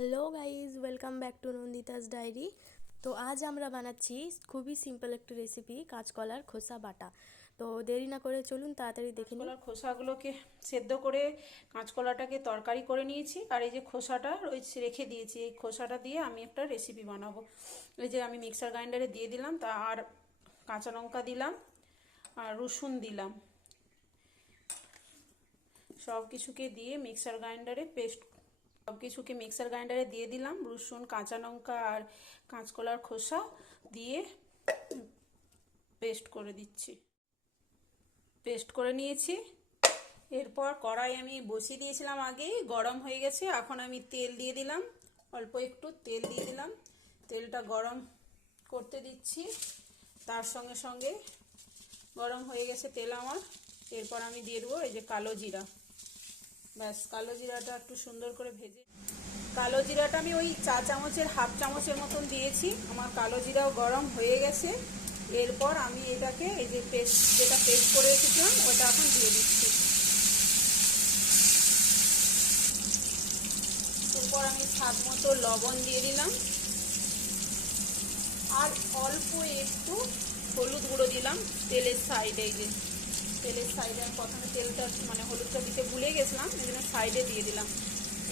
Hello guys, welcome back to Nandita's diary. তো আজ আমরা বানাচ্ছি খুবই সিম্পল একটা রেসিপি, কাঁচকলার খোসা বাটা। তো দেরি না করে চলুন তাড়াতাড়ি দেখে নিই। কাঁচকলার খোসাগুলোকে সেদ্ধ করে কাঁচকলাটাকে তরকারি করে নিয়েছি, আর এই যে খোসাটা রেখে দিয়েছি, এই খোসাটা দিয়ে আমি একটা রেসিপি বানাবো। এই যে আমি মিক্সার গ্রাইন্ডারে দিয়ে দিলাম, তা আর কাঁচা লঙ্কা দিলাম আর রসুন দিলাম, সব কিছুকে দিয়ে মিক্সার গ্রাইন্ডারে পেস্ট দিয়ে দিলাম। রসুন, কাঁচা লঙ্কা আর কাঁচকলার খোসা দিয়ে পেস্ট করে দিচ্ছি। পেস্ট করে নিয়েছি। এরপর কড়াই আমি বসিয়ে দিয়েছিলাম, আগেই গরম হয়ে গেছে। এখন আমি তেল দিয়ে দিলাম, অল্প একটু তেল দিয়ে দিলাম। তেলটা গরম করতে দিচ্ছি, তার সঙ্গে সঙ্গে গরম হয়ে গেছে তেল আমার। এরপর আমি দিয়ে দেবো এই যে কালো জিরা। ব্যাস, কালো জিরাটা একটু সুন্দর করে ভেজে, কালো জিরাটা আমি ওই চা চামচের হাফ চামচের মতন দিয়েছি। আমার কালো জিরাও গরম হয়ে গেছে। এরপর আমি এটাকে এই যে যেটা পেস্ট করে রেখেছিলাম ওটা এখন দিয়ে দিচ্ছি। এরপর আমি স্বাদ মতো লবণ দিয়ে দিলাম, আর অল্প একটু হলুদ গুঁড়ো দিলাম তেলের সাইডে। এই যে তেলের সাইডে আমি প্রথমে তেলটা হলুদটা দিতে ভুলে গেছিলাম, এই জন্য সাইডে দিয়ে দিলাম।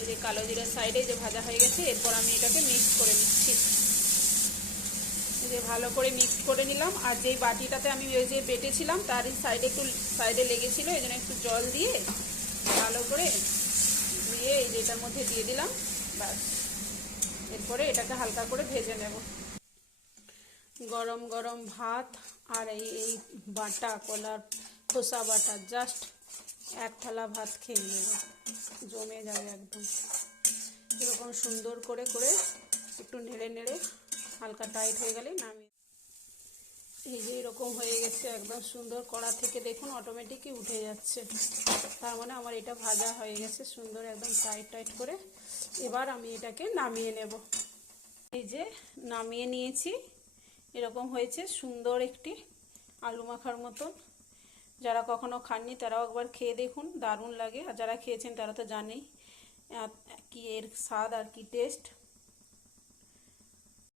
এই যে কালো জিরার সাইডে যে ভাজা হয়ে গেছে। এরপর আমি এটাকে মিক্স করে নিচ্ছি। এই যে ভালো করে মিক্স করে নিলাম। আর যেই বাটিটাতে আমি ওই যে বেটেছিলাম তারই সাইডে লেগেছিল, এই জন্য একটু জল দিয়ে ভালো করে দিয়ে এই যে এটার মধ্যে দিয়ে দিলাম। ব্যাস, এরপরে এটাকে হালকা করে ভেজে নেব। গরম গরম ভাত আর এই বাটা কলার খোসা বাটা, জাস্ট এক থালা ভাত খেয়ে নেব, জমে যাবে একদম। এরকম সুন্দর করে করে একটু নেড়ে নেড়ে হালকা টাইট হয়ে গেলে নামিয়ে, এই যে এরকম হয়ে গেছে একদম সুন্দর। কড়া থেকে দেখুন অটোমেটিকই উঠে যাচ্ছে, তার মানে আমার এটা ভাজা হয়ে গেছে সুন্দর একদম টাইট টাইট করে। এবার আমি এটাকে নামিয়ে নেব। এই যে নামিয়ে নিয়েছি, এরকম হয়েছে সুন্দর একটি আলু মাখার মতন। যারা কখনো খাননি তারাও একবার খেয়ে দেখুন, দারুণ লাগে। আর যারা খেয়েছেন তারা তো জানেই কি এর স্বাদ আর কি টেস্ট।